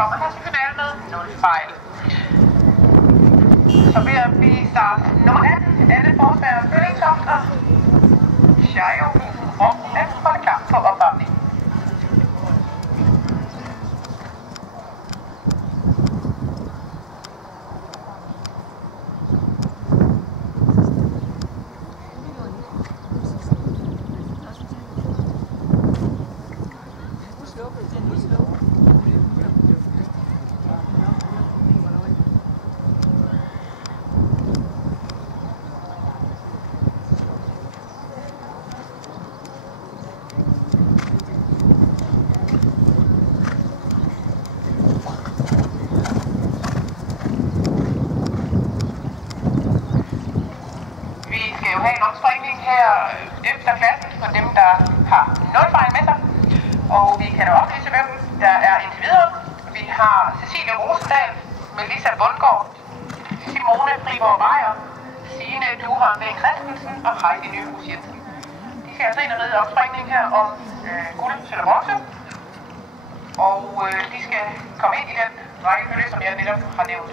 kommer her til finalen med 0 fejl. Så vil jeg blive start nummer 18, Anne Forsberg, Bøllingtoft og Shayo og Anne holder klar på opvarmning. Have en opspringning her efter klassen for dem, der har 0 fejl med sig. Og vi kan jo oplyse, hvem der er indtil videre. Vi har Cecilie Rosendal, Melissa Bundgaard, Simone Friborg Beyer, Signe Duran V. Christensen og Heidi Nyhus Jensen. De skal altså ind og ride opspringning her om guld, sølv og bronze. Og de skal komme ind i den rækkefølge, som jeg netop har nævnt.